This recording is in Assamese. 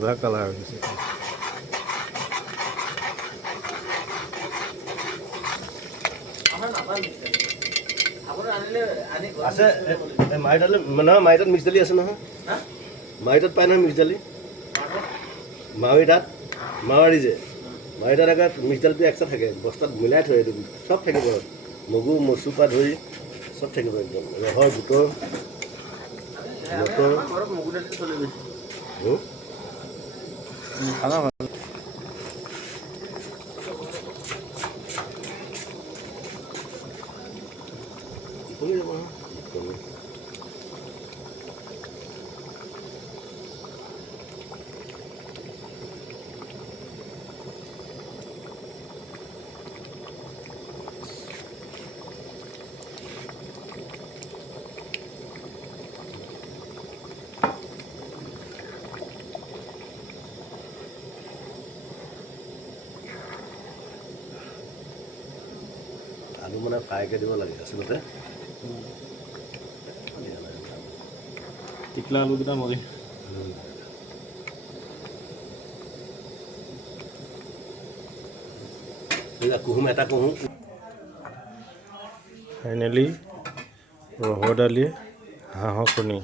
মজা কালাৰ হৈছে। আছে মাইটালে মানে মাইটাত মিক্স দালি আছে নহয় মাইটাত পায় নহয় মিক্স দালি মাৱৰী তাত মাৱাৰী যে মাৱৰী তাত আকৌ মিক্স দালিটো এক্সট্ৰা থাকে বস্তাত মিলাই থয় এইটো চব থাকিব মগু মচুৰ পৰা ধৰি চব থাকিব একদম ৰহৰ বুটৰ মটৰ মগু দালি চলি গৈছে খানা ভাল আলু মানে ফ্ৰাইকৈ দিব লাগে আচলতে টিকলা আলুকেইটা মৰি কুহুম এটা কুহুম ফাইনেলি ৰহৰ দালি হাঁহৰ কণী